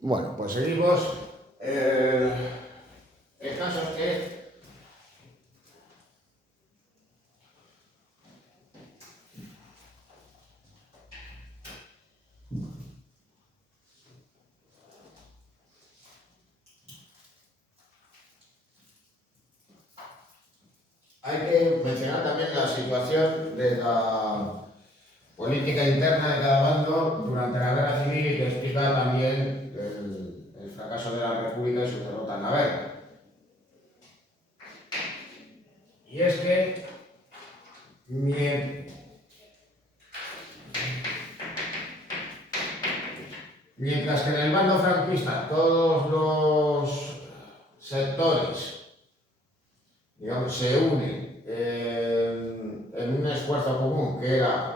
Bueno, pues seguimos. El caso es que hay que mencionar también la situación de la política interna de cada bando durante la guerra civil y que explica también el fracaso de la República y su derrota en la guerra. Y es que mientras que en el bando franquista todos los sectores, digamos, se unen en un esfuerzo común que era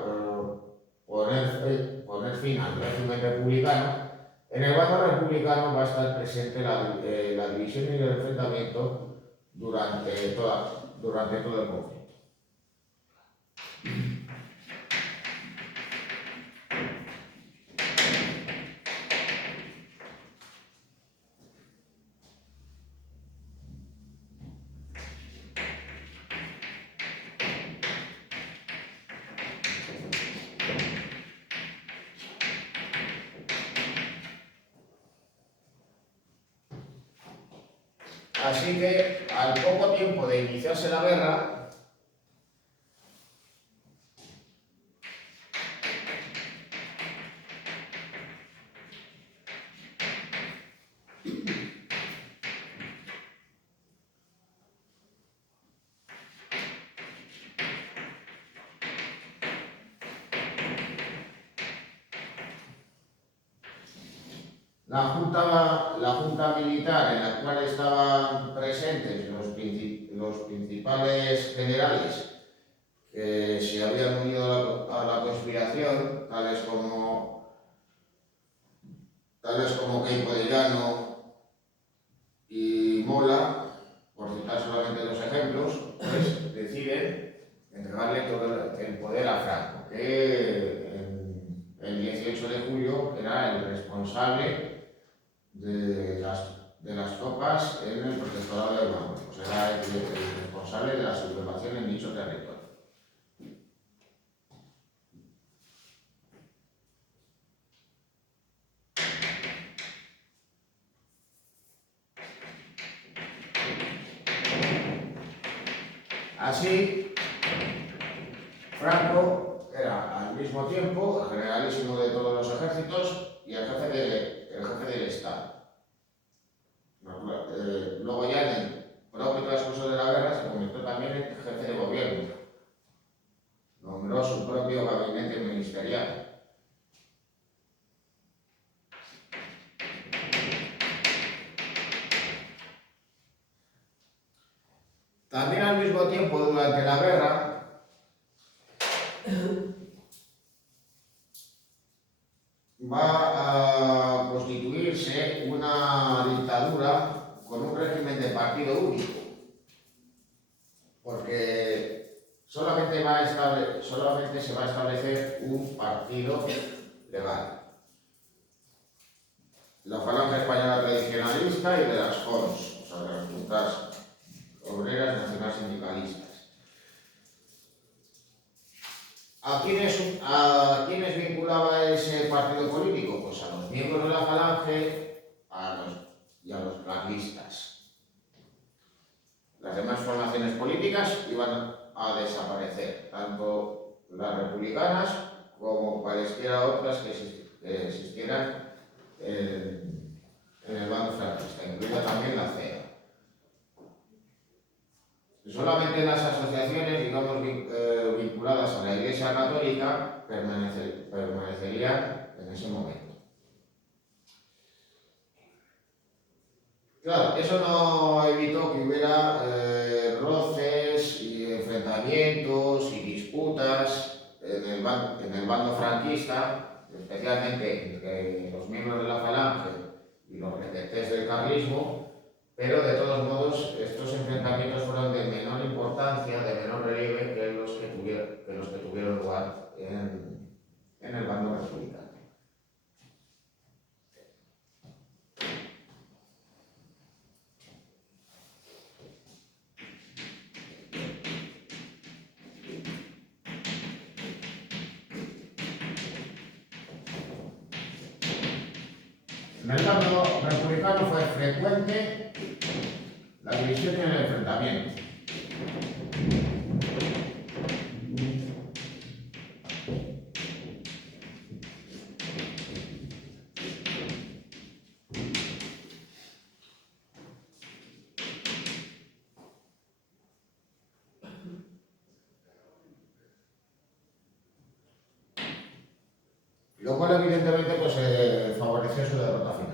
poner fin al régimen republicano, en el bando republicano va a estar presente la división y el enfrentamiento durante todo el conflicto. Así que, al poco tiempo de iniciarse la guerra, la junta militar en la cual estaban presentes los principales generales que se habían unido a la conspiración, tales como Queipo de Llano y Mola, por citar solamente dos ejemplos, pues deciden entregarle todo el poder a Franco, que el 18 de julio era el responsable de las tropas en el protectorado de Marruecos, era el responsable de la sublevación en dicho territorio. Así, Franco era al mismo tiempo el generalísimo de todos los ejércitos y el jefe del Estado. Luego ya en el propio transcurso de la guerra se convirtió también en jefe de gobierno. Nombró su propio gabinete ministerial. También al mismo tiempo, durante la guerra, va a constituirse una dictadura con un régimen de partido único, porque solamente se va a establecer un partido legal, la Falange Española Tradicionalista y de las JONS, o sea, de las Juntas Obreras Nacional Sindicalistas. ¿A quiénes vinculaba ese partido político? Pues a los miembros de la Falange y a los carlistas. Las demás formaciones políticas iban a desaparecer, tanto las republicanas como cualesquiera otras que existieran en el bando franquista, incluida también la CEA. Solamente las asociaciones, digamos, vinculadas a la Iglesia Católica permanecerían en ese momento. Claro, eso no evitó que hubiera roces y enfrentamientos y disputas en el bando franquista, especialmente entre los miembros de la Falange y los requetés del carlismo, pero de todos modos estos enfrentamientos fueron de menor importancia, de menor relieve que los que tuvieron lugar en el bando republicano. En el bando republicano fue frecuente la división y el enfrentamiento. Lo cual evidentemente pues, favoreció su derrota final.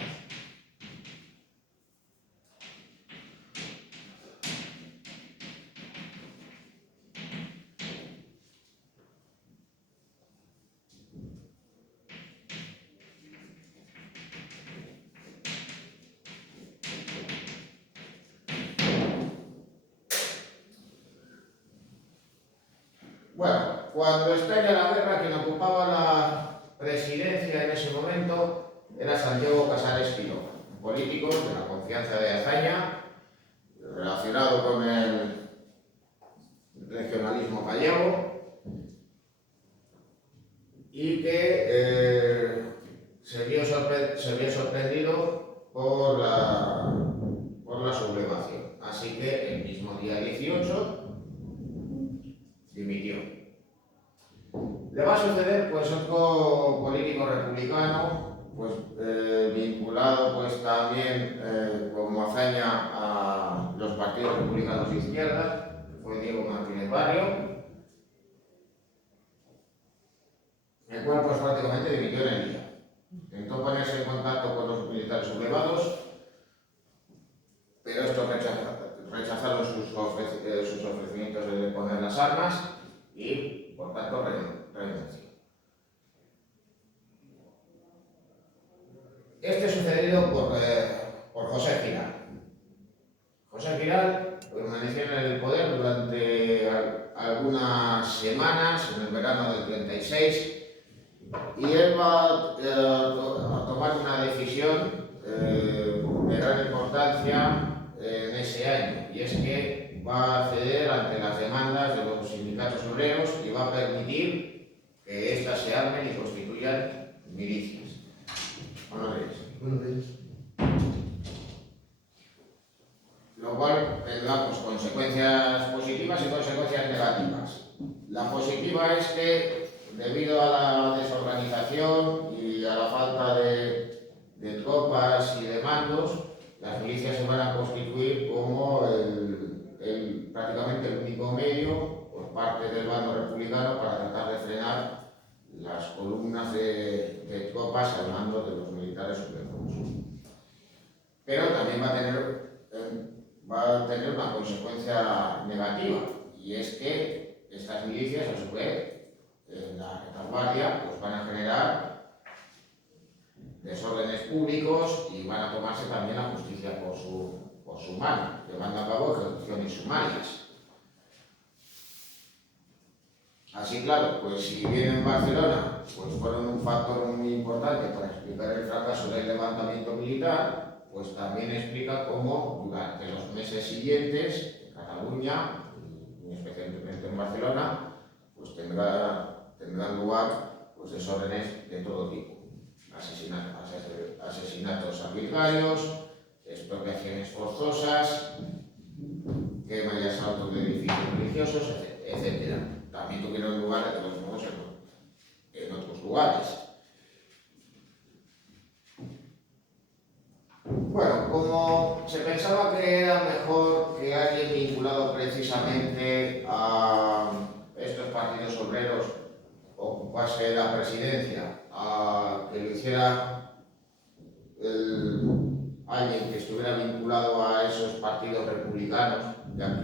Bueno, cuando estalla la guerra, quien ocupaba la presidencia en ese momento era Santiago Casares Quiroga, un político de la confianza de Azaña, relacionado con el regionalismo gallego y que se vio sorprendido por la sublevación. Así que el mismo día 18 dimitió. Le va a suceder pues otro político republicano, pues vinculado pues también como Azaña a los partidos republicanos de izquierda, que fue Diego Martínez Barrio, el cual pues prácticamente dimitió en el día. Intentó ponerse en contacto con los militares sublevados, pero estos rechazaron sus ofrecimientos de poner las armas y por tanto renunció. Este sucedido por José Giral. José Giral permaneció en el poder durante algunas semanas, en el verano del 36, y él va a tomar una decisión de gran importancia en ese año, y es que va a ceder ante las demandas de los sindicatos obreros y va a permitir que éstas se armen y constituyan milicias. Buenos días. Lo cual tendrá pues, consecuencias positivas y consecuencias negativas. La positiva es que, debido a la desorganización y a la falta de tropas y de mandos, las milicias se van a constituir como prácticamente el único medio por parte del bando republicano para tratar de frenar las columnas de tropas al mando de los militares sublevados. Pero también va a tener una consecuencia negativa, y es que estas milicias, a su vez, en la retaguardia, pues van a generar desórdenes públicos y van a tomarse también la justicia por su mano, llevando a cabo ejecuciones sumarias. Así, claro, pues si bien en Barcelona pues fueron un factor muy importante para explicar el fracaso del levantamiento militar, pues también explica cómo durante los meses siguientes en Cataluña, y especialmente en Barcelona, pues tendrán lugar pues, desórdenes de todo tipo. Asesinatos arbitrarios, expropiaciones forzosas, quema y asaltos de edificios religiosos, etc. También tuvieron lugar, de todos modos, en otros lugares. Bueno, como se pensaba que era mejor que alguien vinculado precisamente a estos partidos obreros ocupase la presidencia, a que lo hiciera alguien que estuviera vinculado a esos partidos republicanos, ya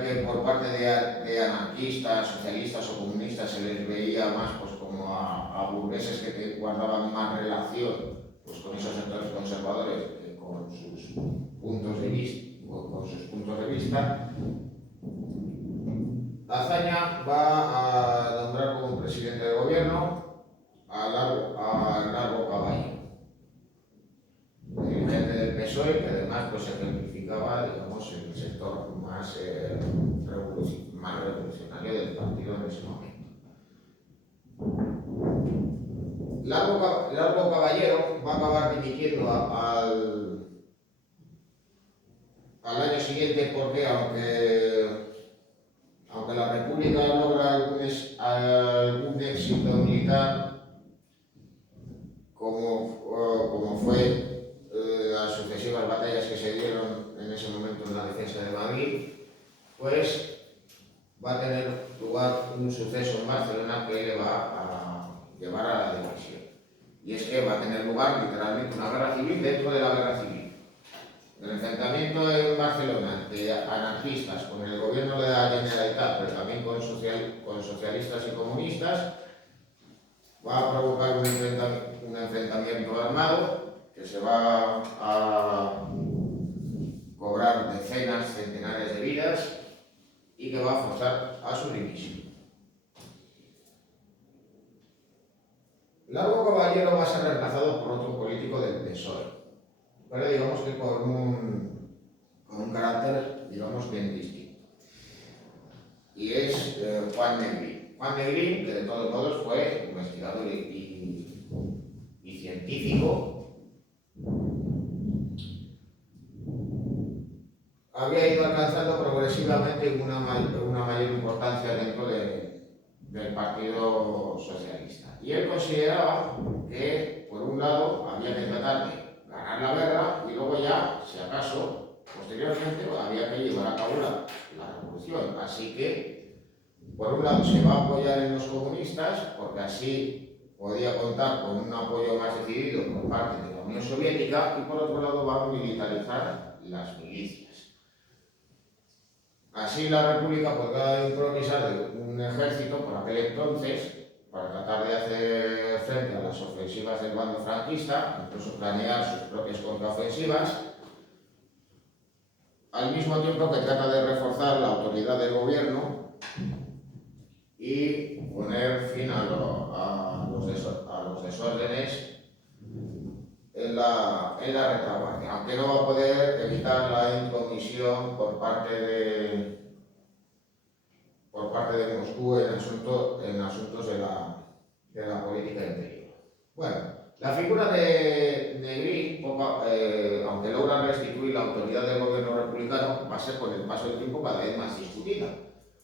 que por parte de anarquistas, socialistas o comunistas se les veía más pues, como a burgueses que guardaban más relación pues, con esos sectores conservadores que con sus puntos de vista. Azaña va a nombrar como presidente de gobierno a Largo Caballero, dirigente del PSOE, que además pues, se ejemplificaba, digamos, en el sector más revolucionario del partido en ese momento. Largo Caballero va a acabar dimitiendo al año siguiente porque aunque la República logra algún éxito militar, como fue las sucesivas batallas que se dieron en ese momento en la defensa de Madrid, pues va a tener lugar un suceso en Barcelona que le va a llevar a la división. Y es que va a tener lugar literalmente una guerra civil dentro de la guerra civil. El enfrentamiento en Barcelona de anarquistas con el gobierno de la Generalitat, pero también con socialistas y comunistas, va a provocar un enfrentamiento armado que se va a cobrar decenas, centenares de vidas y que va a forzar a su dimisión. Largo Caballero va a ser reemplazado por otro político del PSOE, pero digamos que con un carácter, digamos, bien distinto. Y es Juan Negrín. Juan Negrín, que de todos modos fue investigador y científico, había ido alcanzando progresivamente una mayor importancia dentro del Partido Socialista. Y él consideraba que, por un lado, había que tratar de ganar la guerra y luego ya, si acaso, posteriormente, había que llevar a cabo la revolución. Así que, por un lado, se va a apoyar en los comunistas, porque así podía contar con un apoyo más decidido por parte de la Unión Soviética, y por otro lado va a militarizar las milicias. Así la República podrá improvisar un ejército por aquel entonces para tratar de hacer frente a las ofensivas del bando franquista, incluso planear sus propias contraofensivas, al mismo tiempo que trata de reforzar la autoridad del gobierno y poner fin a los desórdenes en la retaguardia, aunque no va a poder evitar la intromisión por parte de Moscú en asuntos de la política interior. Bueno, la figura de Negrín, aunque logra restituir la autoridad del gobierno republicano, va a ser con el paso del tiempo cada vez más discutida,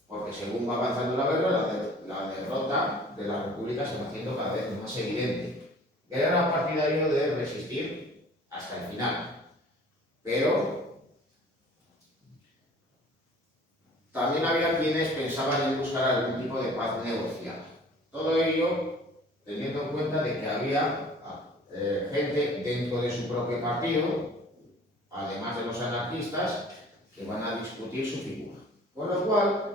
porque según va avanzando la guerra, la derrota de la República se va haciendo cada vez más evidente. Él era partidario de resistir hasta el final, pero también había quienes pensaban en buscar algún tipo de paz negociada. Todo ello teniendo en cuenta de que había gente dentro de su propio partido, además de los anarquistas, que van a discutir su figura. Con lo cual,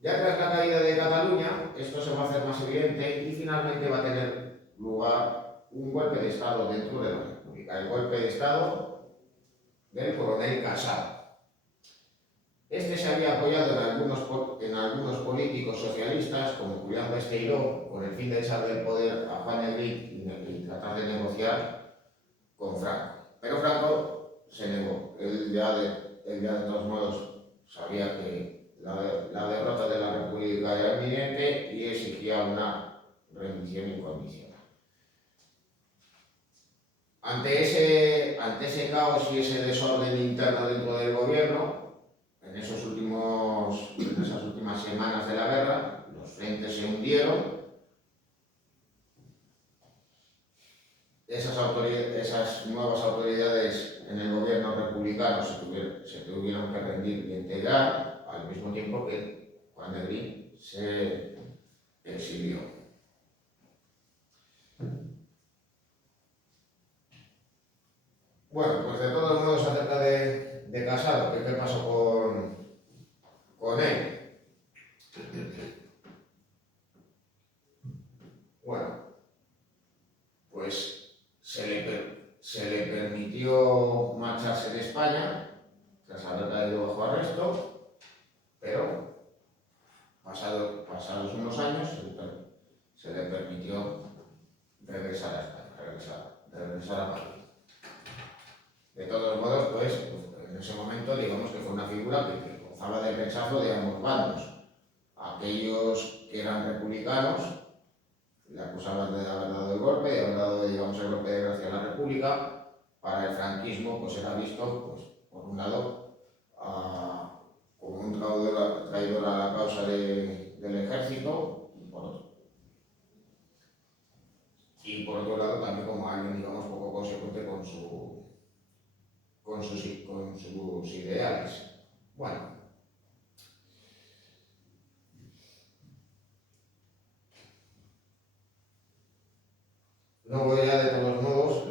ya tras la caída de Cataluña, esto se va a hacer más evidente y finalmente va a tener lugar un golpe de Estado dentro de la República, el golpe de Estado del coronel Casado. Este se había apoyado en algunos políticos socialistas, como Julián Besteiró, con el fin de echar del poder a Juan Negrín y tratar de negociar con Franco. Pero Franco se negó. Él ya de todos modos sabía que la derrota de la República era inminente y exigía una rendición incondicional. Ante ese caos y ese desorden interno dentro del gobierno, en esas últimas semanas de la guerra, los frentes se hundieron, esas nuevas autoridades en el gobierno republicano se tuvieron que rendir y integrar, al mismo tiempo que Juan Negrín se exilió. Bueno, pues de todos modos, acerca de Casado, ¿qué pasó con él? Bueno, pues se le permitió marcharse de España tras haber caído bajo arresto, pero pasados unos años se le permitió regresar a España, regresar a Madrid. De todos modos, pues en ese momento digamos que fue una figura que gozaba del rechazo de ambos bandos. Aquellos que eran republicanos le acusaban de haber dado el golpe, de haber dado, digamos, el golpe de gracia a la República. Para el franquismo, pues era visto, pues, por un lado, como un traidor a la causa del ejército, y por otro lado también como alguien, digamos, poco consecuente con sus ideales. Bueno, luego ya de todos modos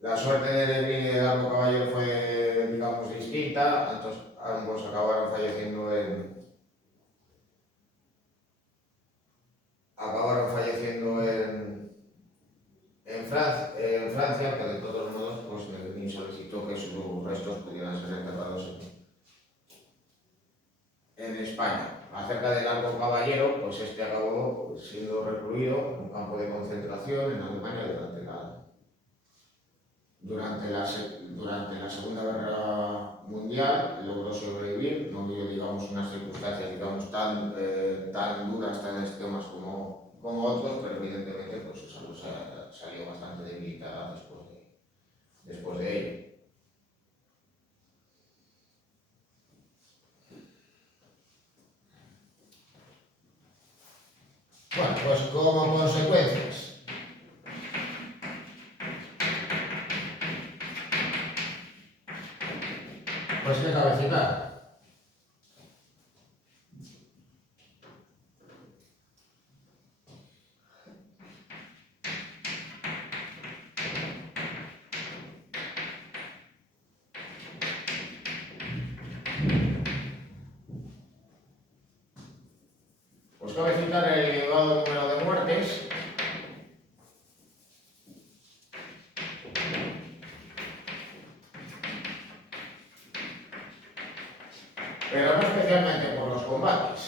la suerte de Lenin y de Largo Caballero fue, digamos, distinta. Entonces ambos acabaron falleciendo en Francia, que de todos modos, pues Lenin solicitó que sus restos pudieran ser enterrados en España. Acerca del Largo Caballero, pues este acabó siendo recluido en un campo de concentración en Alemania durante la Segunda Guerra Mundial. Logró sobrevivir, no vivió, digamos, unas circunstancias, digamos, tan duras, tan extremas como otros, pero evidentemente pues su salud salió bastante debilitada después de ello. Bueno, pues como consecuencias, pues qué cabe citar. Pues cabe citar el elevado número de muertes, pero no especialmente por los combates.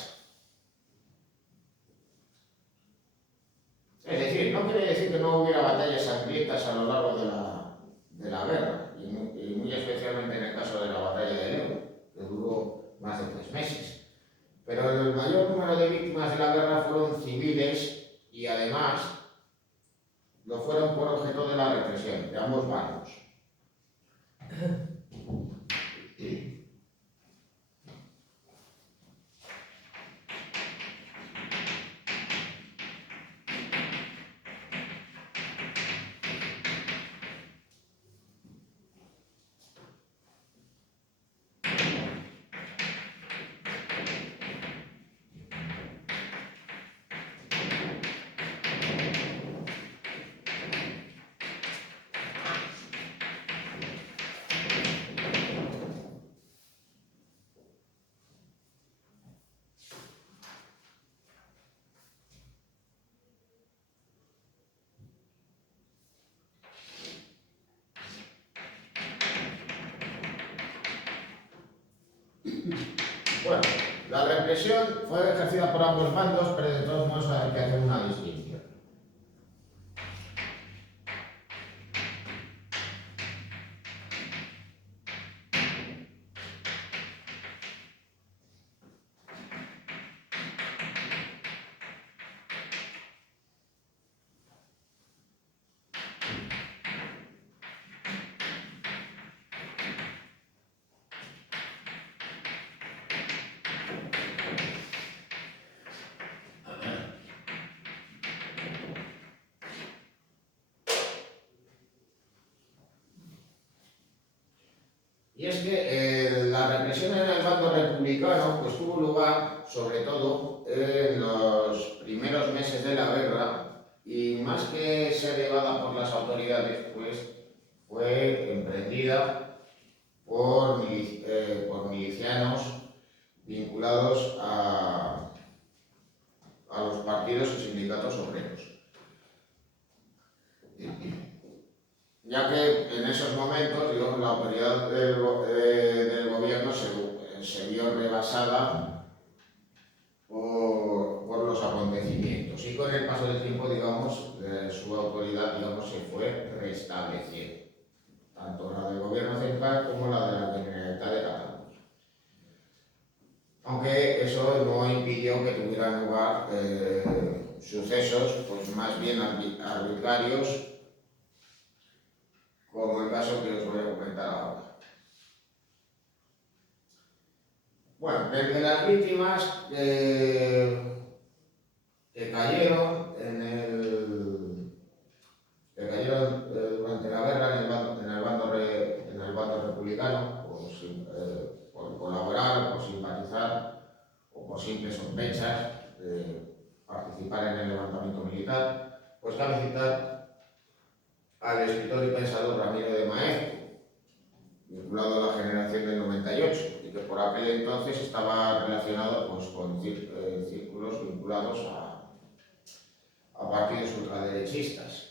Es decir, no quiere decir que no hubiera batallas sangrientas a lo largo de la guerra, y muy especialmente en el caso de la batalla de Ebro, que duró más de 3 meses. Pero el mayor número de víctimas de la guerra fueron civiles y además lo fueron por objeto de la represión de ambos bandos. Bueno, la represión fue ejercida por ambos bandos, pero de todos modos hay que hacer una distinción. Y es que la represión en el bando republicano pues tuvo lugar sobre todo en los primeros meses de la guerra, y más que ser llevada por las autoridades, pues fue emprendida por milicianos vinculados a los partidos y sindicatos obreros. Ya que en esos momentos, digamos, la autoridad del gobierno se vio rebasada por los acontecimientos, y con el paso del tiempo, digamos, su autoridad, digamos, se fue restableciendo, tanto la del gobierno central como la de la Generalitat de Cataluña. aunque eso no impidió que tuvieran lugar sucesos pues más bien arbitrarios, como el caso que os voy a comentar ahora. Bueno, desde las víctimas que cayeron durante la guerra en el bando republicano, por colaborar, por simpatizar o por simples sospechas de participar en el levantamiento militar, pues cabe citar al escritor y pensador Ramiro de Maeztu, vinculado a la generación del 98, y que por aquel entonces estaba relacionado pues, con círculos vinculados a partidos ultraderechistas.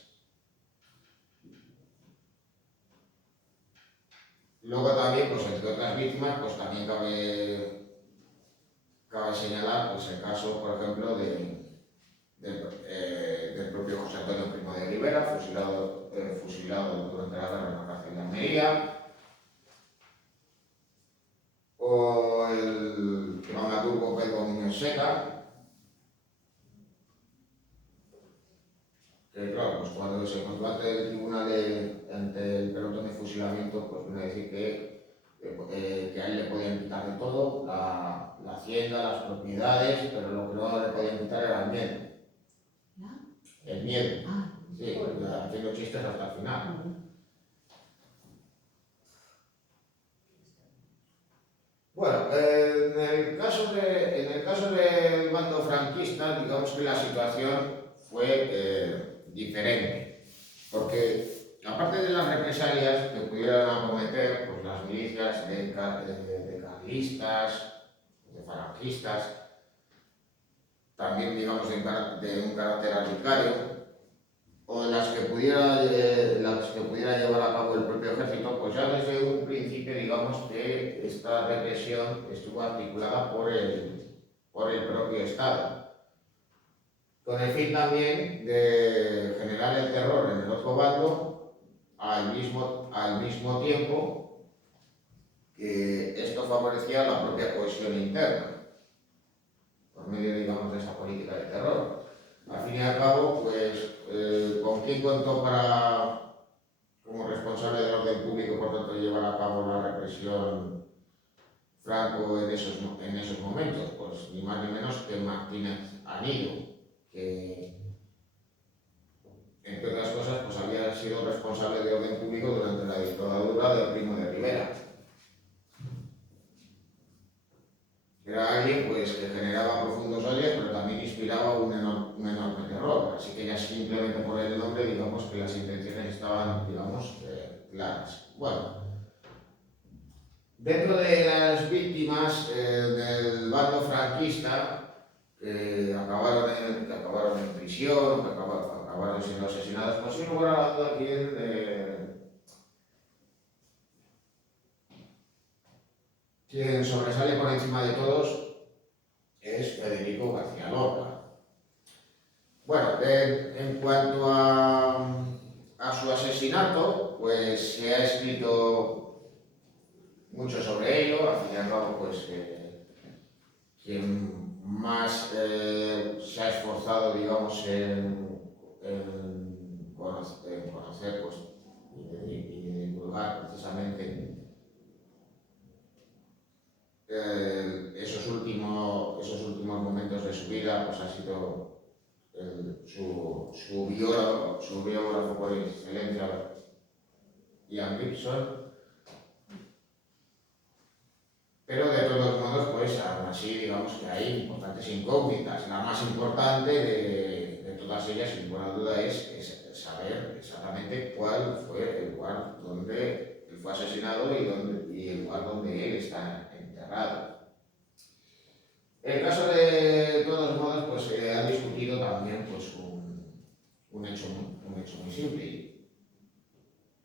Luego también, pues entre otras víctimas, pues también cabe señalar pues, el caso, por ejemplo, del propio José Antonio Primo de Rivera, fusilado durante la guerra en la cárcel de Almería, o el dramaturgo Pedro Muñoz Seca, que claro, pues cuando se encontró ante el tribunal, ante el pelotón de fusilamiento, pues viene a decir que a él le podían quitar de todo, la hacienda, las propiedades, pero lo que no le podían quitar era el miedo. El miedo. Sí, haciendo chistes hasta el final. Bueno, en el caso del bando franquista, digamos que la situación fue diferente, porque aparte de las represalias que pudieran acometer pues, las milicias de carlistas, de falangistas, también digamos de un carácter arbitrario, o las que pudiera llevar a cabo el propio ejército, pues ya desde un principio digamos que esta represión estuvo articulada por el propio Estado, con el fin también de generar el terror en el otro bando, al mismo tiempo que esto favorecía la propia cohesión interna, por medio, digamos, de esa política de terror. Al fin y al cabo, pues, ¿con quién contó como responsable del orden público, por tanto, llevar a cabo la represión Franco en esos momentos? Pues ni más ni menos que Martínez Anido, que, entre otras cosas, pues había sido responsable de orden público durante la dictadura del Primo de Rivera. Era alguien pues, que generaba profundos odios, pero también inspiraba un enorme terror. Así que ya simplemente por el nombre, digamos que las intenciones estaban, digamos, claras. Bueno, dentro de las víctimas del bando franquista, que acabaron en prisión, que acabaron siendo asesinadas, pues sin lugar a la duda quien sobresale por encima de todos es Federico García Lorca. Bueno, en cuanto a su asesinato, pues se ha escrito mucho sobre ello. Al fin y al cabo, pues quien más se ha esforzado, digamos, en conocer pues, y divulgar precisamente esos últimos momentos de su vida, pues ha sido su biógrafo por excelencia, Ian Gibson. Pero de todos modos, pues aún así, digamos que hay importantes incógnitas. La más importante de todas ellas, sin ninguna duda, es saber exactamente cuál fue el lugar donde él fue asesinado y el lugar donde él está enterrado. El caso de todos modos, pues se ha discutido también pues, un hecho muy simple,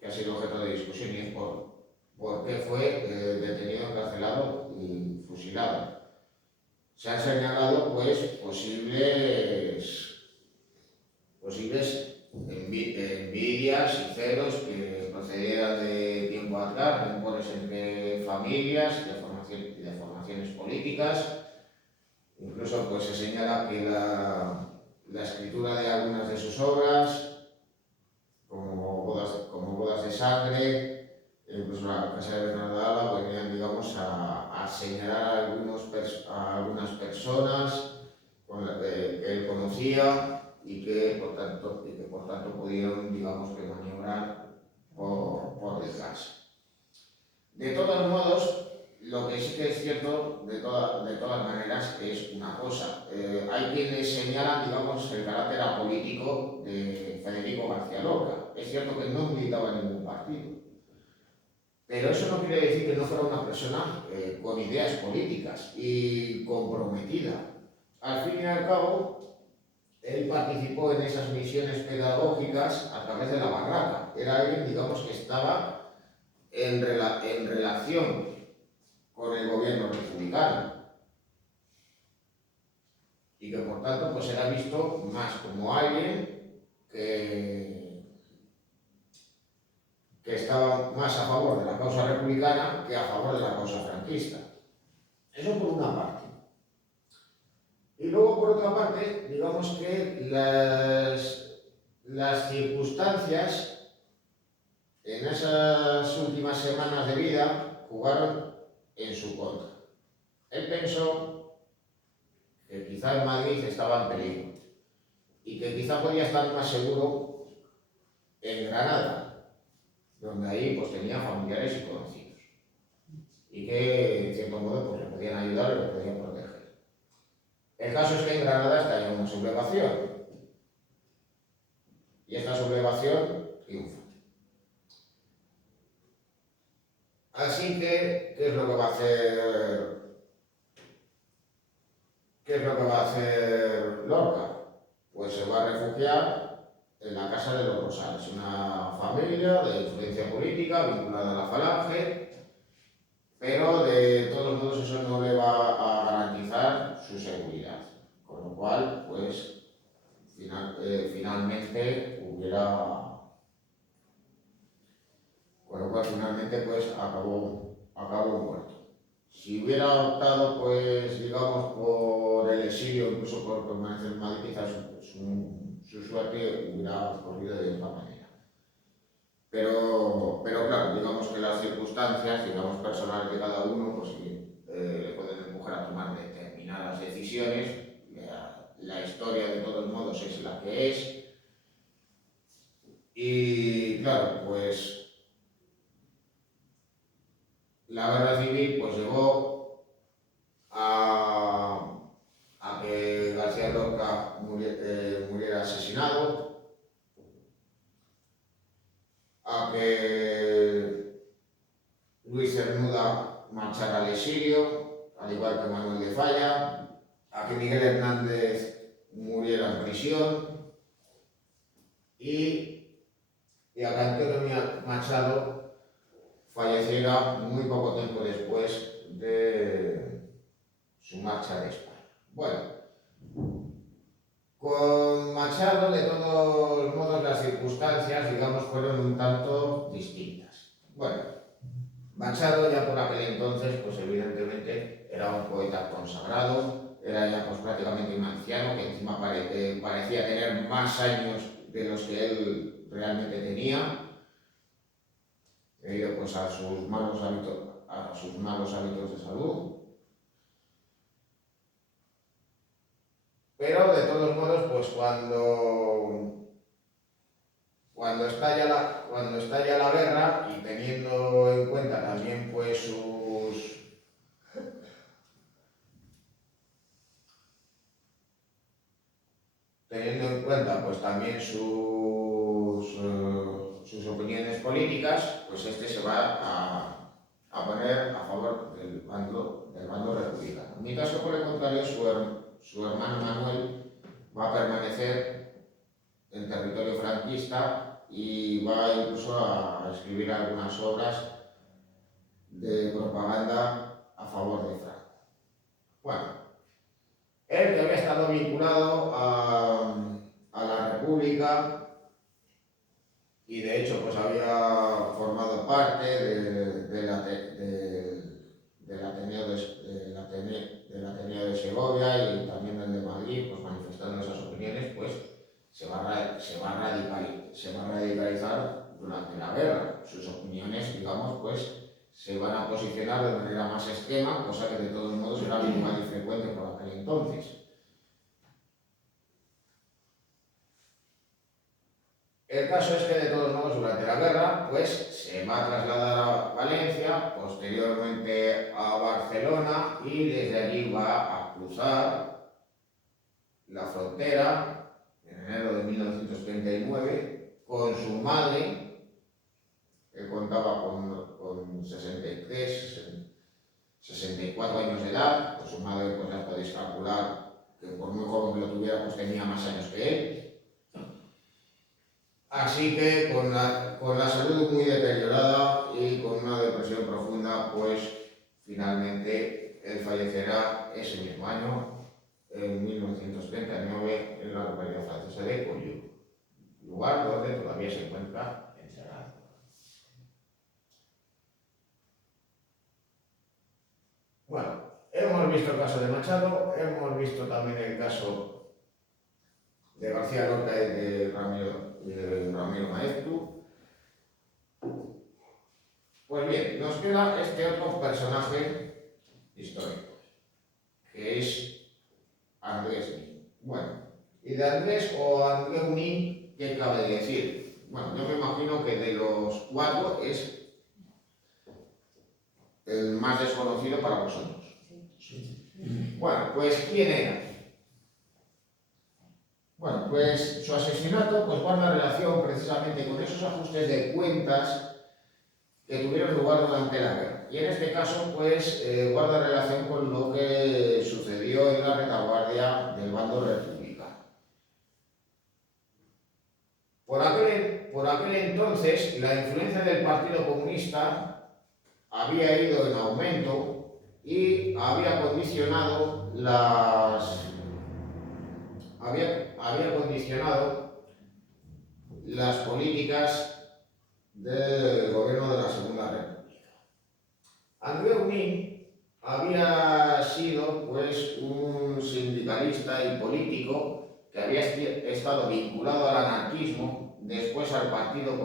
que ha sido objeto de discusión, y es por qué fue detenido, encarcelado y fusilado. Se han señalado pues, posibles envidias y celos que procedieran de tiempo atrás, rencores entre familias, de formaciones políticas, Incluso pues se señala que la escritura de algunas de sus obras, como Bodas de Sangre, incluso la Casa de Bernardo de Alba, venían, digamos, a señalar a algunas personas que él conocía y que por tanto pudieron, digamos, que maniobrar por detrás. De todos modos, lo que sí que es cierto, de todas maneras, es una cosa. Hay quienes señalan, digamos, el carácter apolítico de Federico García Lorca. Es cierto que no militaba en ningún partido, pero eso no quiere decir que no fuera una persona con ideas políticas y comprometida. Al fin y al cabo, él participó en esas misiones pedagógicas a través de la barraca. Era alguien, digamos, que estaba en relación con el gobierno republicano y que por tanto pues era visto más como alguien que estaba más a favor de la causa republicana que a favor de la causa franquista. Eso por una parte. Y luego por otra parte, digamos que las circunstancias en esas últimas semanas de vida jugaron en su contra. Él pensó que quizá en Madrid estaba en peligro y que quizá podía estar más seguro en Granada, donde ahí pues tenía familiares y conocidos y que en cierto modo pues le podían ayudar y le podían proteger. El caso es que en Granada estalló una sublevación y esta sublevación triunfa. Así que, ¿qué es lo que va a hacer? ¿Qué es lo que va a hacer Lorca? Pues se va a refugiar en la Casa de los Rosales, una familia de influencia política vinculada a la Falange, pero de todos modos eso no le va a garantizar su seguridad, con lo cual, pues, finalmente pues acabó muerto. Si hubiera optado, pues, digamos, por el exilio, incluso por permanecer en Madrid, quizás su suerte hubiera corrido de otra manera. Pero claro, digamos que las circunstancias, digamos, personales de cada uno, pues sí, le pueden empujar a tomar determinadas decisiones. La historia, de todos modos, es la que es. Y claro, pues la guerra civil pues llevó a que García Lorca muriera asesinado, a que Luis Cernuda marchara al exilio, al igual que Manuel de Falla, a que Miguel Hernández muriera en prisión y a que Antonio Machado falleciera muy poco tiempo después de su marcha de España. Bueno, con Machado, de todos modos, las circunstancias, digamos, fueron un tanto distintas. Bueno, Machado ya por aquel entonces, pues evidentemente era un poeta consagrado, era ya pues prácticamente un anciano que encima parecía tener más años de los que él realmente tenía, debido pues a sus malos hábitos de salud. Pero de todos modos, pues cuando estalla la guerra y teniendo en cuenta también pues también sus opiniones políticas, pues este se va a poner a favor del bando republicano. Mientras que por el contrario su hermano Manuel va a permanecer en territorio franquista y va incluso a escribir algunas obras de propaganda a favor de Franco. Bueno, él que había estado vinculado a la República y de hecho pues había formado parte del Ateneo del Ateneo de Segovia y también del de Madrid, pues manifestando esas opiniones, pues se va a radicalizar durante la guerra. Sus opiniones, digamos, pues se van a posicionar de manera más extrema, cosa que de todos modos era habitual y frecuente por aquel entonces. El caso es que de todos modos durante la guerra pues se va a trasladar a Valencia, posteriormente a Barcelona y desde allí va a cruzar la frontera en enero de 1939 con su madre, que contaba con 64 años de edad. Con su madre pues ya podéis calcular que por muy joven que lo tuviera pues tenía más años que él. Así que con la salud muy deteriorada y con una depresión profunda, pues finalmente él fallecerá ese mismo año, en 1939, en la localidad francesa de Collioure, lugar donde todavía se encuentra enterrado. Bueno, hemos visto el caso de Machado, hemos visto también el caso de García Lorca y de Ramiro Maeztu. Pues bien, nos queda este otro personaje histórico, que es Andrés Nin. Bueno, y de Andrés o Andrés Nin, ¿qué cabe decir? Bueno, yo me imagino que de los cuatro es el más desconocido para vosotros. Bueno, pues ¿quién era? Bueno, pues su asesinato pues guarda relación precisamente con esos ajustes de cuentas que tuvieron lugar durante la guerra. Y en este caso, pues, guarda relación con lo que sucedió en la retaguardia del bando republicano. Por aquel entonces, la influencia del Partido Comunista había ido en aumento y había condicionado las políticas del gobierno de la Segunda República. Andreu Nin había sido pues un sindicalista y político que había estado vinculado al anarquismo, después al Partido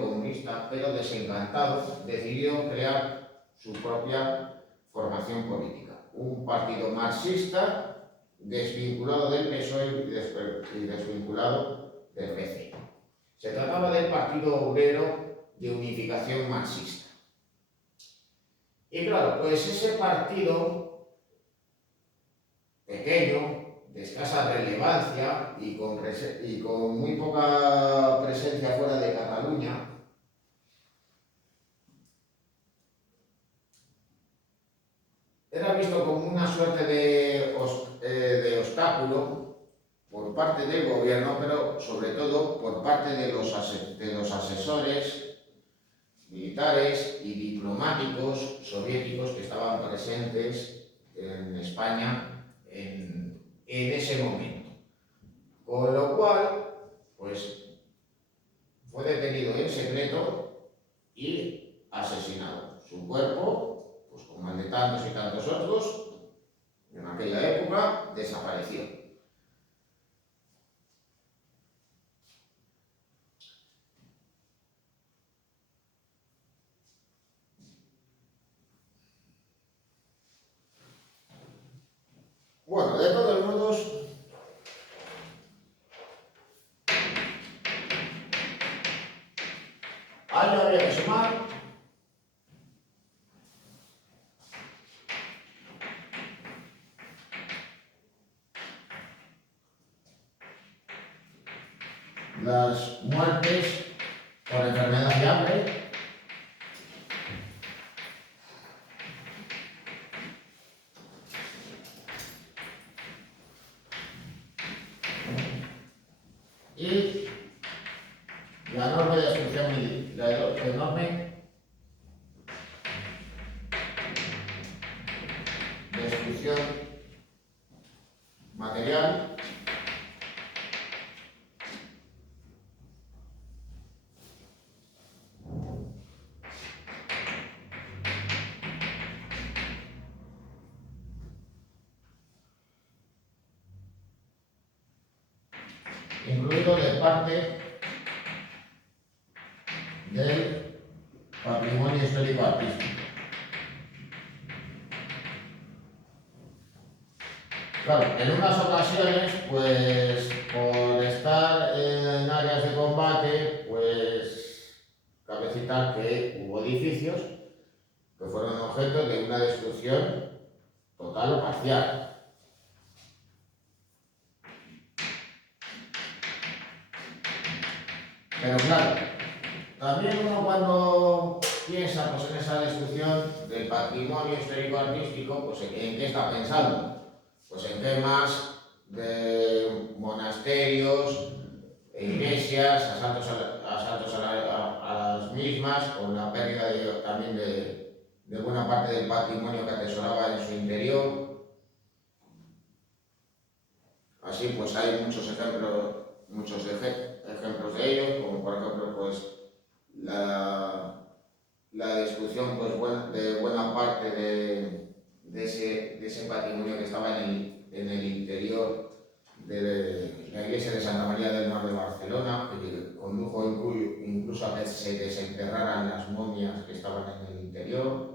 Comunista, pero desencantado, decidió crear su propia formación política, un partido marxista desvinculado del PSOE y desvinculado del PC. Se trataba del Partido Obrero de Unificación Marxista. Y claro, pues ese partido pequeño, de escasa relevancia y con muy poca presencia fuera de Cataluña, era visto como una suerte de obstáculo por parte del gobierno, pero sobre todo por parte de los asesores militares y diplomáticos soviéticos que estaban presentes en España en ese momento. Con lo cual, pues, fue detenido en secreto y asesinado. Su cuerpo, pues como el de tantos y tantos otros, en aquella época, desapareció. Bueno, de todos modos, ahí habría que sumar las muertes por enfermedad de hambre, y la enorme destrucción, la enorme destrucción material parte del patrimonio histórico artístico. Claro, en unas ocasiones, pues por estar en áreas de combate, pues cabe citar que hubo edificios que fueron objeto de una destrucción total o parcial. Pero claro, también uno cuando piensa pues, en esa destrucción del patrimonio histórico-artístico, pues ¿en qué está pensando? Pues en temas de monasterios, iglesias, asaltos a las mismas, con la pérdida también de buena parte del patrimonio que atesoraba en su interior. Así pues hay muchos ejemplos de ellos, como por ejemplo pues la destrucción pues, de buena parte de ese patrimonio que estaba en el interior de la iglesia de Santa María del Mar de Barcelona, que condujo incluso a que se desenterraran las momias que estaban en el interior.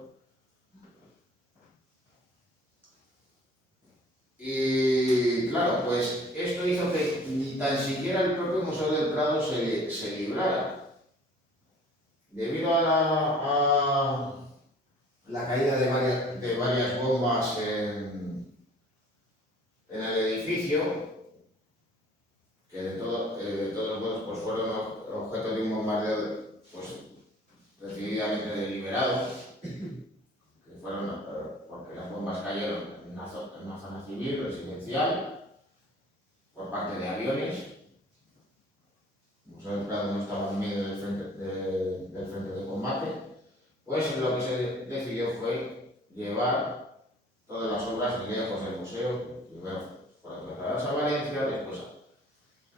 Y claro, pues esto hizo que ni tan siquiera el propio Museo del Prado se librara. Debido a la caída de varias bombas en el edificio, que de todos modos pues fueron objeto de un bombardeo pues, decididamente deliberado, que fueron porque las bombas cayeron en una zona civil, residencial, por parte de aviones. El Museo del Prado no estaba en medio del frente de combate. Pues lo que se decidió fue llevar todas las obras lejos del museo, primero fueron trasladadas a Valencia,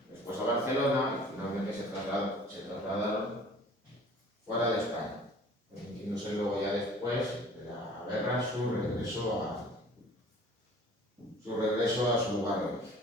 después a Barcelona y finalmente se trasladaron fuera de España, permitiéndose luego ya después de la guerra su regreso a su lugar de origen.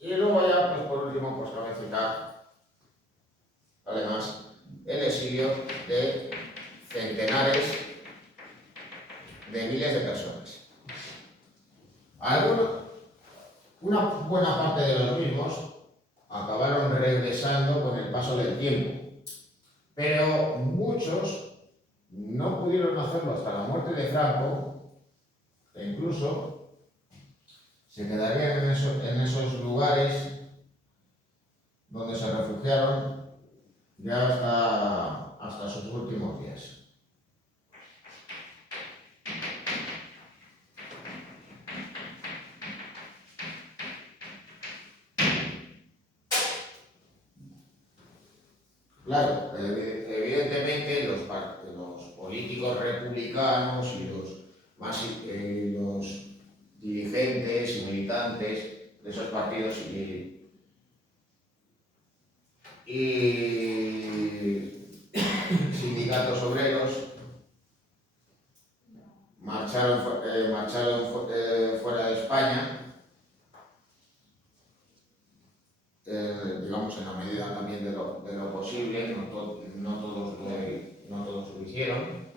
Y luego ya, pues por último, pues cabe citar, además, el exilio de centenares de miles de personas. Una buena parte de los mismos acabaron regresando con el paso del tiempo, pero muchos no pudieron hacerlo hasta la muerte de Franco, e incluso se quedarían en esos lugares donde se refugiaron ya hasta sus últimos días. Claro, evidentemente los políticos republicanos y los dirigentes y militantes de esos partidos y sindicatos obreros marcharon fuera de España, digamos en la medida también de lo posible, no todos lo hicieron,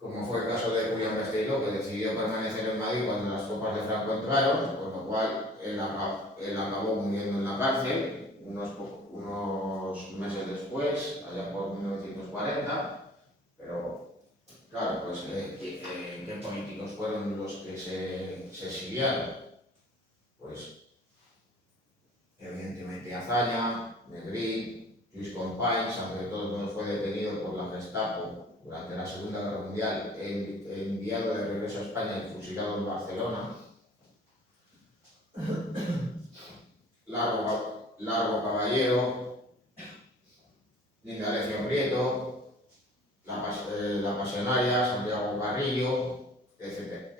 como fue el caso de Julián Castelló, que decidió permanecer en Madrid cuando las tropas de Franco entraron, con lo cual él acabó muriendo en la cárcel unos meses después, allá por 1940, pero claro, pues ¿qué políticos fueron los que se exiliaron? Pues evidentemente Azaña, Negrín, Lluís Companys, aunque de todos modos fue detenido por la Gestapo durante la Segunda Guerra Mundial, enviado de regreso a España y fusilado en Barcelona. Largo Caballero, Indalecio Prieto, la Pasionaria, Santiago Carrillo, etcétera,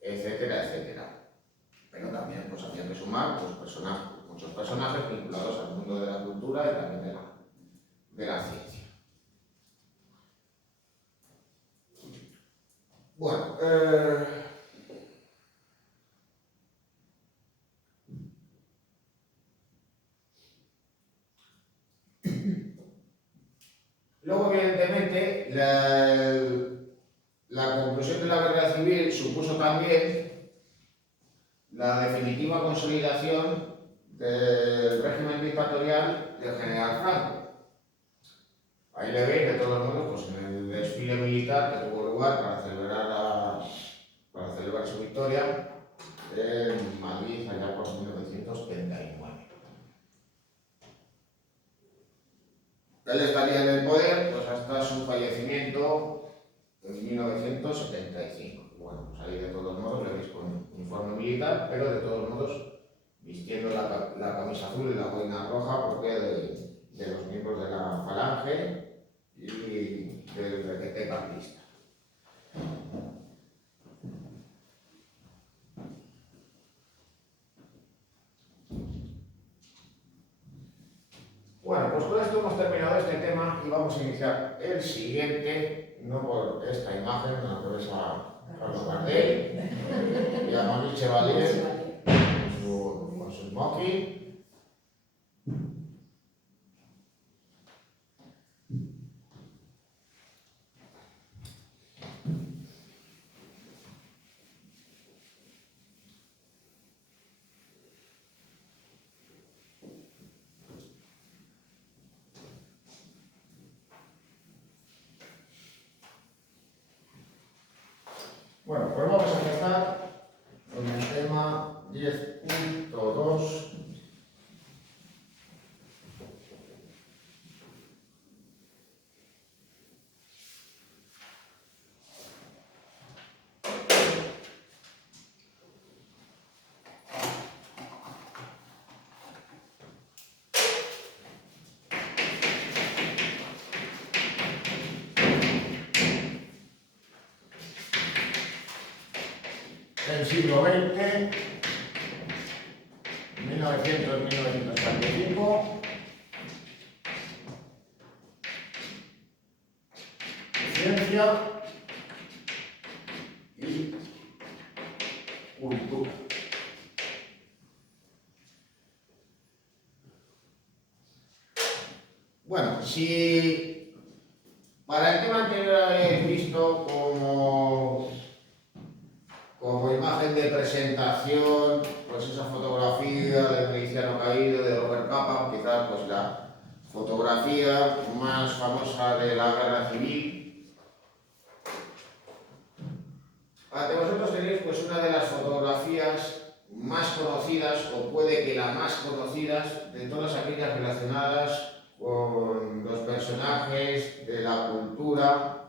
etcétera, etcétera. Pero también pues, había que sumar pues, muchos personajes vinculados al mundo de la cultura y también de la ciencia. Bueno, luego, evidentemente, la conclusión de la guerra civil supuso también la definitiva consolidación del régimen dictatorial del general Franco. Ahí le veis, de todos modos, pues en el desfile militar que tuvo lugar para celebrar su victoria en Madrid allá por 1939. Él estaría en el poder pues, hasta su fallecimiento en 1975. Bueno, pues ahí de todos modos le veis con uniforme militar, pero de todos modos vistiendo la camisa azul y la boina roja propia de los miembros de la Falange y del requete carlista. Bueno, pues con esto hemos terminado este tema y vamos a iniciar el siguiente, no por esta imagen, sino por esa Carlos Gardel y a Monique Chevalier con su smoking. Bueno, pues vamos a empezar con el tema 10.2. El siglo XX, 1900-1945, ciencia y cultura. Bueno, si para el tema anterior habéis visto como imagen de presentación, pues esa fotografía del miliciano caído de Robert Capa, quizás pues la fotografía más famosa de la guerra civil. Ante vosotros tenéis pues una de las fotografías más conocidas, o puede que la más conocidas, de todas aquellas relacionadas con los personajes de la cultura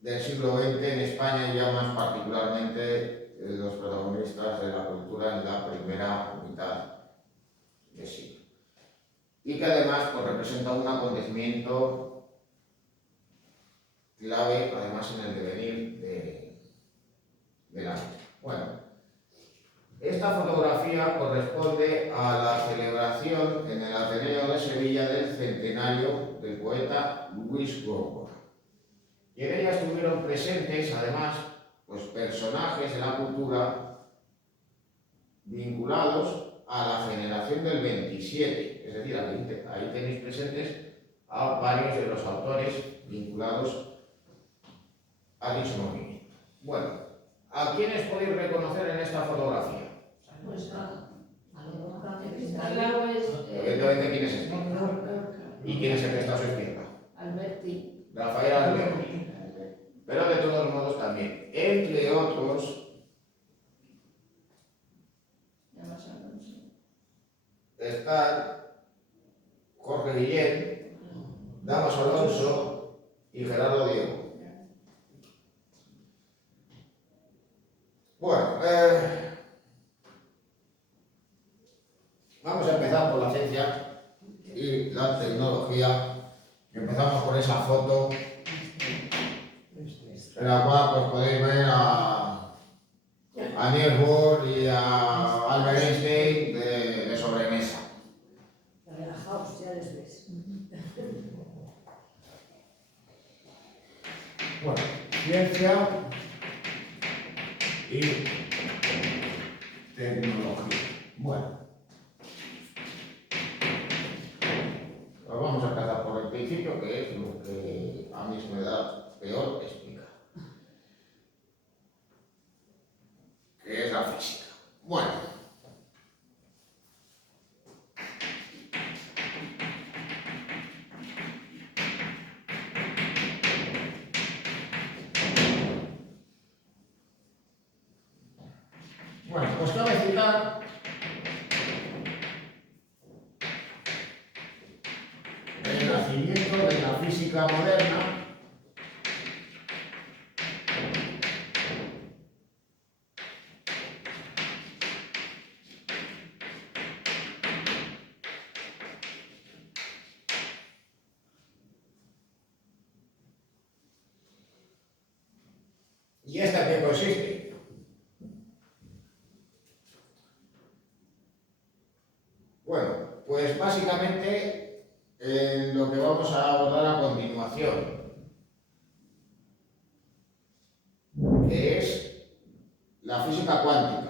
del siglo XX en España, y ya más particularmente los protagonistas de la cultura en la primera mitad del siglo. Y que además pues, representa un acontecimiento clave, además en el devenir de la vida. Bueno, esta fotografía corresponde a la celebración en el Ateneo de Sevilla del centenario del poeta Luis Góngora. Y en ella estuvieron presentes, además, pues, personajes de la cultura vinculados a la generación del 27. Es decir, ahí tenéis presentes a varios de los autores vinculados a dicho movimiento. Bueno, ¿a quiénes podéis reconocer en esta fotografía? Pues Evidentemente, ¿quién es este? ¿Y quién es el que está a su izquierda? Alberti. Rafael Alberti. Pero de todos modos también, entre otros, están Jorge Guillén, Damaso Alonso y Gerardo Diego. Bueno, vamos a empezar por la ciencia y la tecnología. Empezamos con esa foto podéis ver a Niels Bohr y a Albert Einstein de sobremesa. Relajaos, ya les ves. Bueno, ciencia y tecnología. Bueno, pues vamos a empezar por el principio, que es lo que a mí se me da peor explicar, que es la física. Bueno, pues cabe citar el nacimiento de la física moderna. ¿Y esta en qué consiste? Bueno, pues básicamente en lo que vamos a abordar a continuación, que es la física cuántica.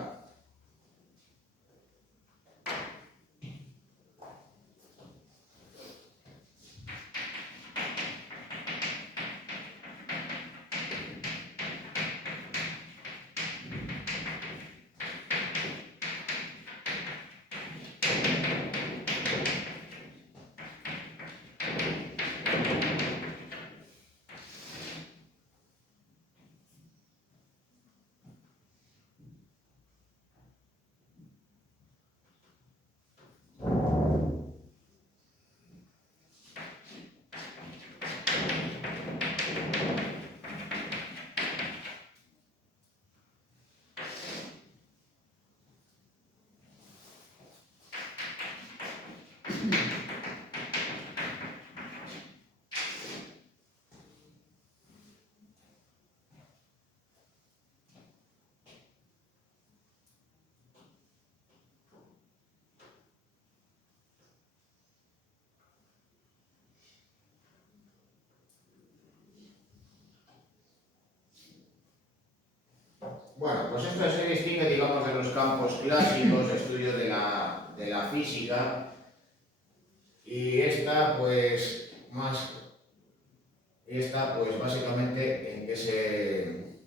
Bueno, pues esto se distingue, digamos, de los campos clásicos de estudio de la física, y esta, pues, básicamente en qué se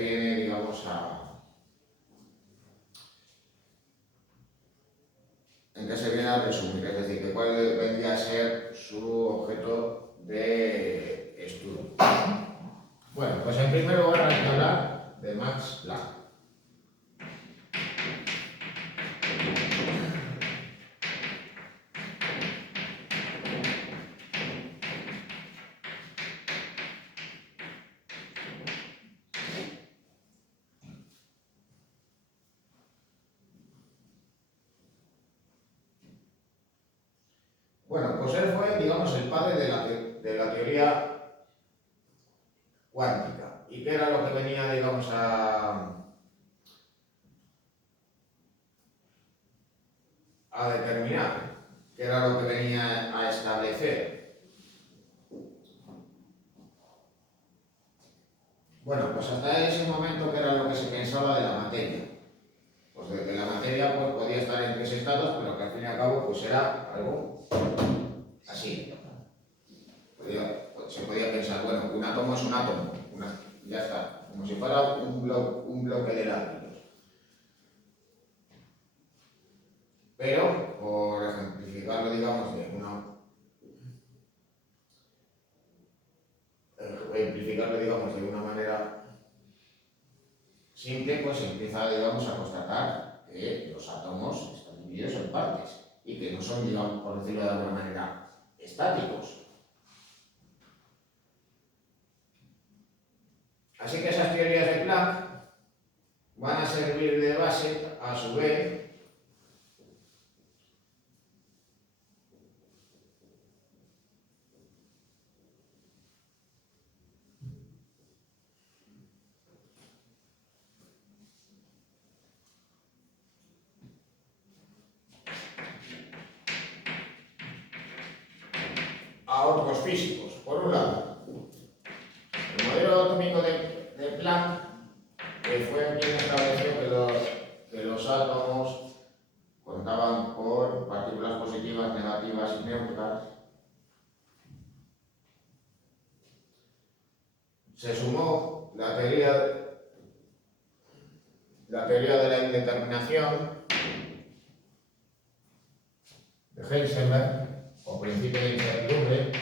viene, digamos, en qué se viene a resumir, es decir, que cuál vendría a ser su objeto de estudio. Bueno, pues en primer lugar hay que hablar de Max Planck. Bueno, pues él fue, digamos, el padre de la teoría cuántica. ¿Y qué era lo que venía, digamos, a determinar? ¿Qué era lo que venía a establecer? Bueno, pues hasta ese momento, ¿qué era lo que se pensaba de la materia? Pues de que la materia pues, podía estar en tres estados, pero que al fin y al cabo pues era algo así. Se podía pensar, bueno, un átomo es un átomo, ya está, como si fuera un bloque de ladrillos. Pero, por ejemplificarlo, digamos, de una manera simple, pues se empieza, digamos, a constatar que los átomos están divididos en partes y que no son, digamos, por decirlo de alguna manera, estáticos. Así que esas teorías de Planck van a servir de base, a su vez, físicos. Por un lado, el modelo atómico de Planck, que fue quien estableció que los átomos contaban por partículas positivas, negativas y neutras. Se sumó la teoría de la indeterminación de Heisenberg, o principio de incertidumbre,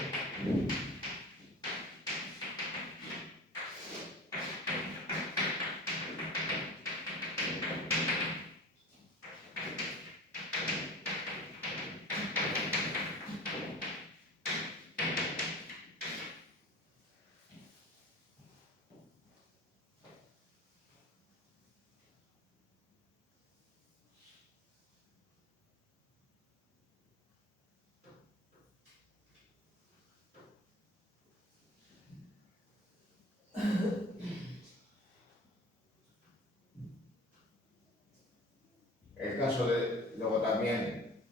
el caso de, luego también,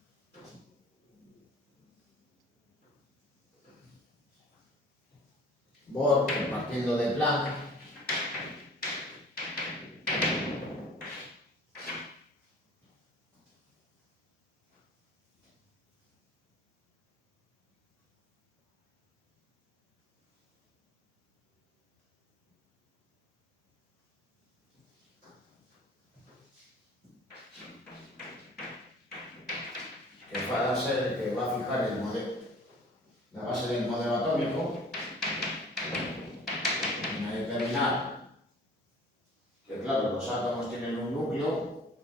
Bohr, partiendo de Planck, que va a fijar el modelo, la base del modelo atómico, y a determinar que, claro, los átomos tienen un núcleo,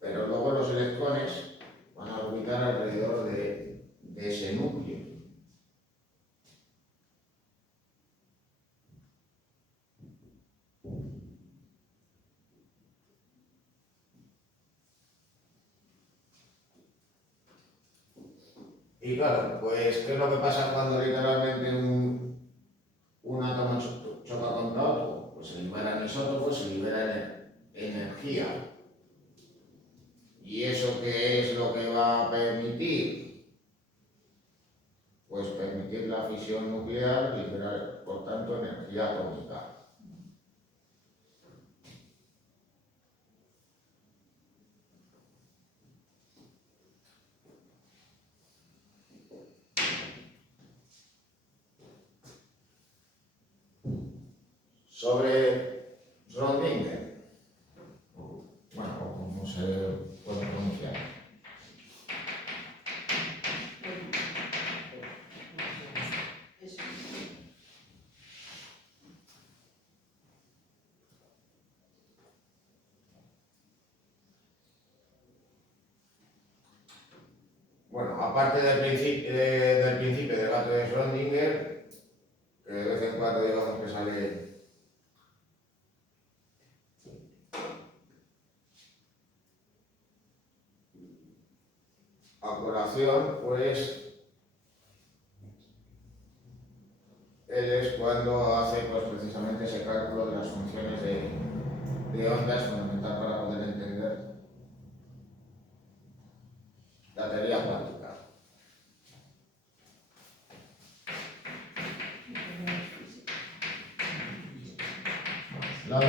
pero luego los electrones van a orbitar alrededor de ese núcleo. Y claro, pues, ¿qué es lo que pasa cuando literalmente un átomo choca contra otro? Pues se liberan isótopos, se libera energía. ¿Y eso qué es lo que va a permitir? Pues permitir la fisión nuclear, liberar, por tanto, energía atómica. Sobre Schrödinger, bueno, como se puede pronunciar. Bueno, aparte del principio del gato de Schrödinger, que de vez en cuando digamos que sale a colación, pues él es cuando hace pues, precisamente ese cálculo de las funciones de ondas, fundamental para poder entender la teoría cuántica. La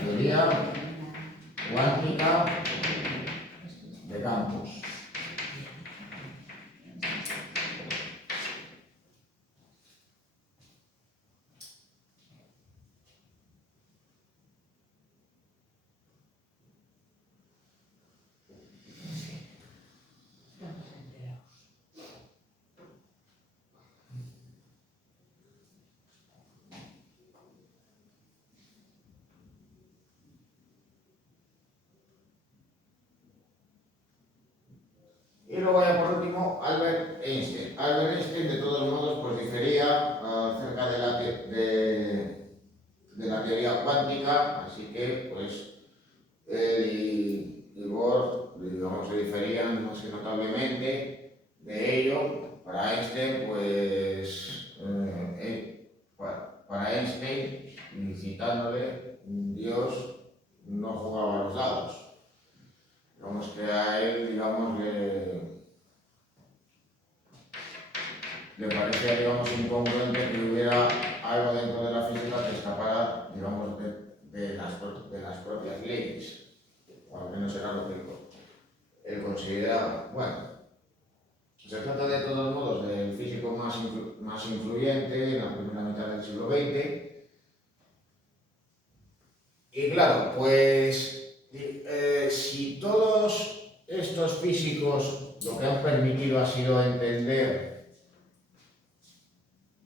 teoría cuántica de campos. Y luego ya por último, Albert Einstein. Albert Einstein de todos modos pues difería acerca de la teoría cuántica, así que pues él y Bohr, digamos, se diferían más que notablemente de ello. Para Einstein pues para Einstein, y citándole, Dios no jugaba a los dados. Digamos que a él, digamos, le parecía, digamos, incongruente que hubiera algo dentro de la física que escapara, digamos, de las propias leyes, o al menos era lo que él consideraba. Bueno, se trata de todos modos del físico más influyente en la primera mitad del siglo XX. Y claro, pues si todos estos físicos lo que han permitido ha sido entender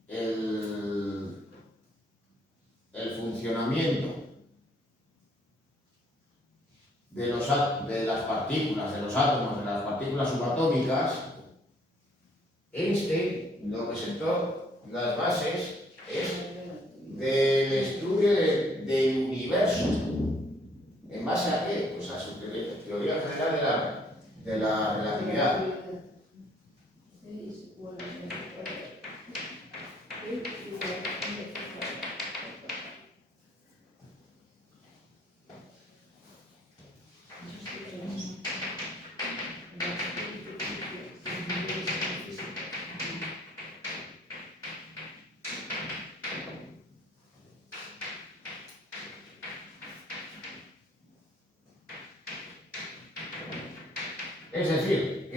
el funcionamiento de las partículas, de los átomos, de las partículas subatómicas, Einstein lo que sentó las bases es del estudio del universo. ¿En base a qué? Pues a su teoría general de la relatividad. Es decir,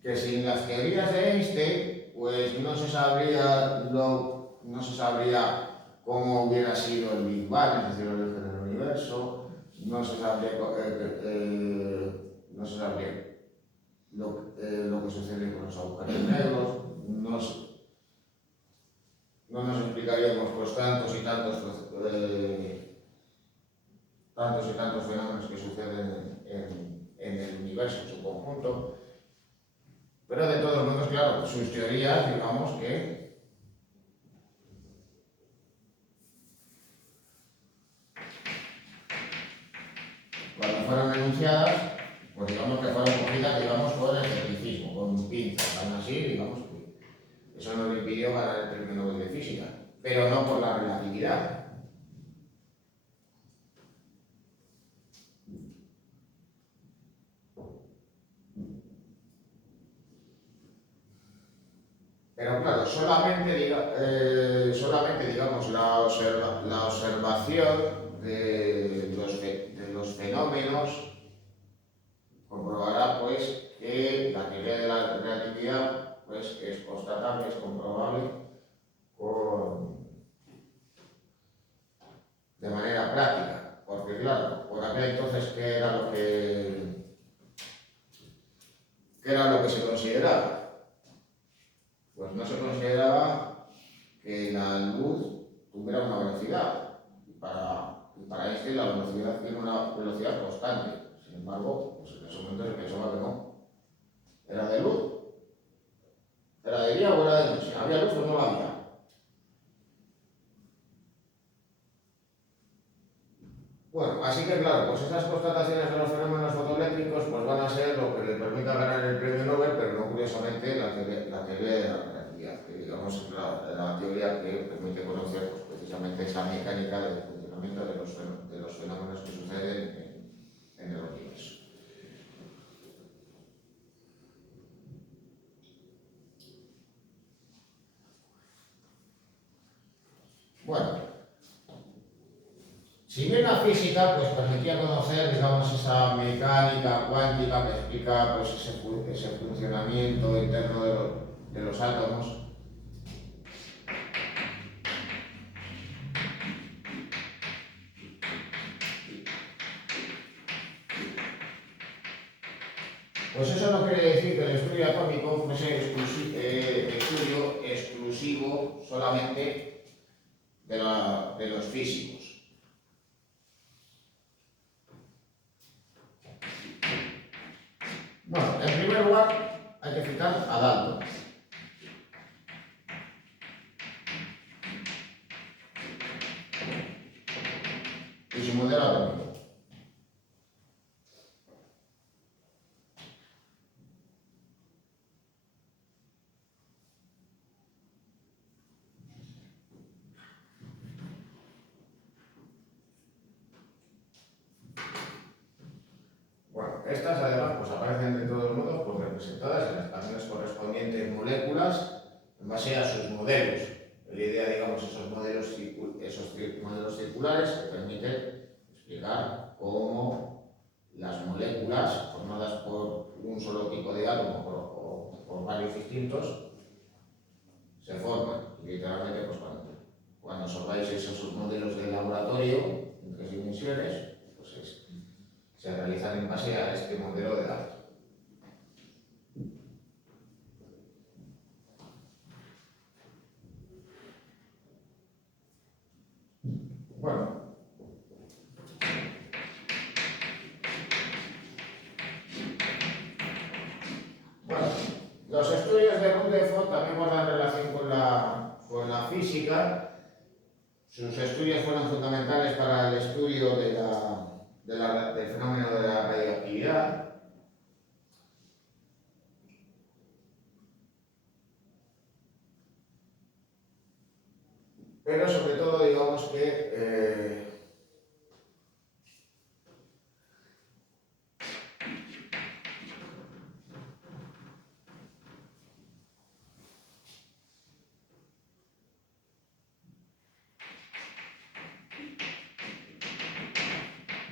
que sin las teorías de Einstein, pues no se sabría cómo hubiera sido el Big Bang, es decir, el origen del universo, no se sabría lo que sucede con los agujeros negros, no nos explicaríamos pues tantos y tantos fenómenos que suceden en el universo en su conjunto. Pero de todos modos, claro, sus teorías, digamos que cuando fueron enunciadas, pues digamos que fueron cogidas, digamos, con escepticismo, con pinzas. Aún así, digamos que eso no le impidió ganar el premio Nobel de Física, pero no por la relatividad. Pero claro, solamente digamos, la observación de los fenómenos comprobará pues que la teoría de la relatividad pues, es constatable, es comprobable de manera práctica. Porque claro, por aquel entonces, ¿qué era lo que se consideraba? Pues no se consideraba que la luz tuviera una velocidad. Y para Einstein la velocidad tiene una velocidad constante. Sin embargo, pues en ese momento se pensaba que no. ¿Era de luz? ¿Era de día o era de noche? ¿Había luz o no la había? Bueno, así que claro, pues esas constataciones de los fenómenos fotoeléctricos pues van a ser lo que le permita ganar el premio Nobel, pero no curiosamente la teoría de la relatividad, que digamos la teoría que permite conocer pues, precisamente esa mecánica del funcionamiento de los fenómenos que suceden en el universo. Bueno, si bien la física pues, permitía conocer, digamos, esa mecánica cuántica que explica pues, ese funcionamiento interno de los átomos, pues eso no quiere decir que el estudio atómico fuese estudio exclusivo solamente de los físicos. Bueno, en primer lugar hay que citar a Dalton. Y su modelo atómico. Bueno, estas además pues, aparecen de todos modos pues, representadas en las canciones correspondientes moléculas en base a sus modelos. La idea, digamos, esos modelos circulares que permiten explicar cómo las moléculas formadas por un solo tipo de átomo o por varios distintos se forman. Y literalmente, pues cuando observáis esos modelos de laboratorio en 3 dimensiones, pues se realizan en base a este modelo de datos. Bueno, los estudios de Rutherford también guardan relación con la física. Sus estudios fueron fundamentales para el estudio del fenómeno de la radioactividad. Pero sobre todo, digamos que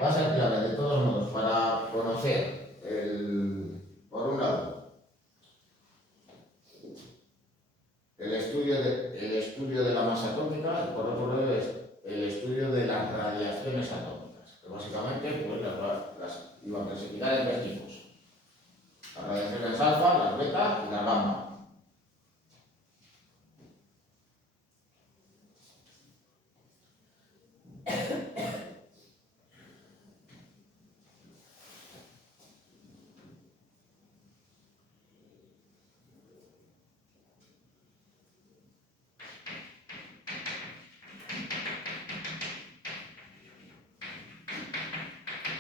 va a ser clave, de todos modos, para conocer, por un lado, el estudio de la masa atómica, y por otro lado, el estudio de las radiaciones atómicas, que básicamente pues, las iban a clasificar en 3 tipos: las radiaciones alfa, las beta y las gamma.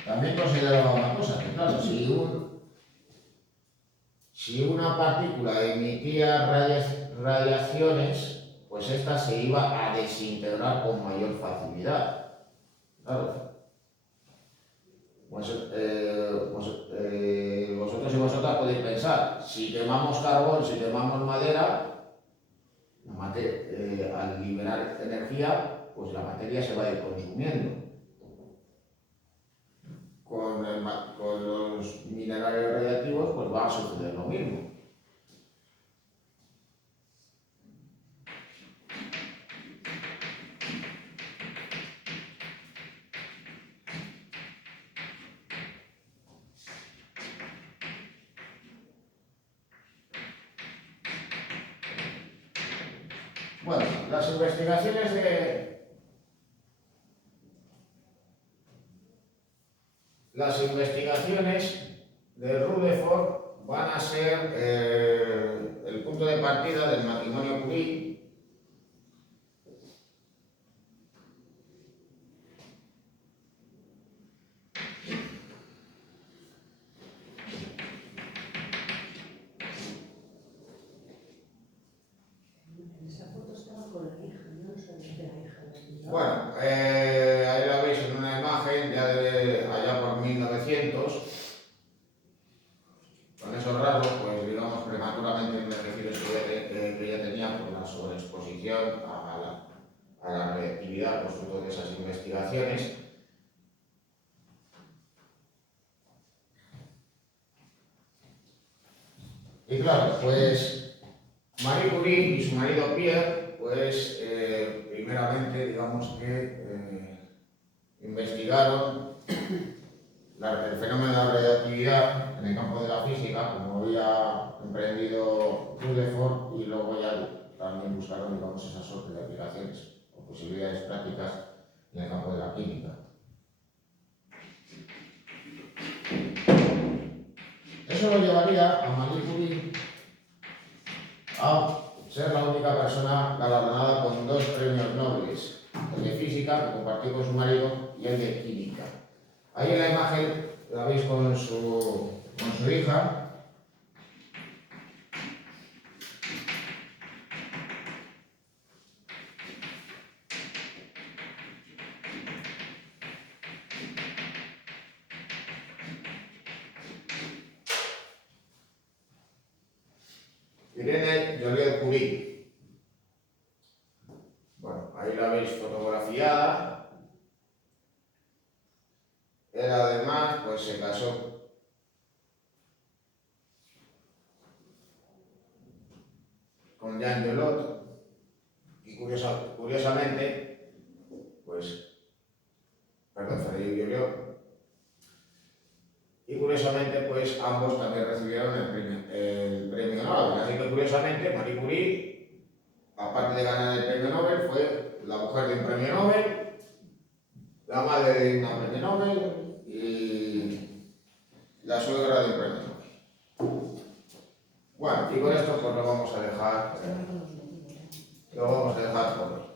También consideraba una cosa, que claro, si una partícula emitía radiaciones, pues esta se iba a desintegrar con mayor facilidad. Claro. Vosotros y vosotras podéis pensar, si quemamos carbón, si quemamos madera, al liberar energía, pues la materia se va a ir consumiendo. Con los minerales radiactivos, pues va a suceder lo mismo. Bueno, las investigaciones de Rutherford van a ser el punto de partida del matrimonio Curie. En esa foto estaba con la hija, yo no sabía que la hija la pillaba. Bueno, ahí la veis en una imagen ya de allá por 1900, con esos rasgos, pues digamos prematuramente envejecidos que ella tenía por la sobreexposición a la radiactividad, por fruto de esas investigaciones. Y claro, pues Marie Curie y su marido Pierre, pues primeramente digamos que investigaron el fenómeno de la radioactividad en el campo de la física, como había emprendido Rutherford, y luego ya también buscaron, digamos, esa suerte de aplicaciones o posibilidades prácticas en el campo de la química. Eso lo llevaría a Marie Curie a ser la única persona galardonada con 2 premios Nobel, el de física, que compartió con su marido, y el de química. Ahí en la imagen la veis con su hija. Irene Joliot-Curie. Bueno, ahí la veis fotografiada. Él además pues se casó con Jean Joliot y curiosamente, pues, perdón, Frédéric Joliot, y curiosamente pues ambos también recibieron el premio Nobel. Así que curiosamente Marie Curie, aparte de ganar el premio Nobel, fue la mujer de un premio Nobel, la madre de una premio Nobel y la suegra de un premio Nobel. Bueno, y con esto pues lo vamos a dejar por hoy.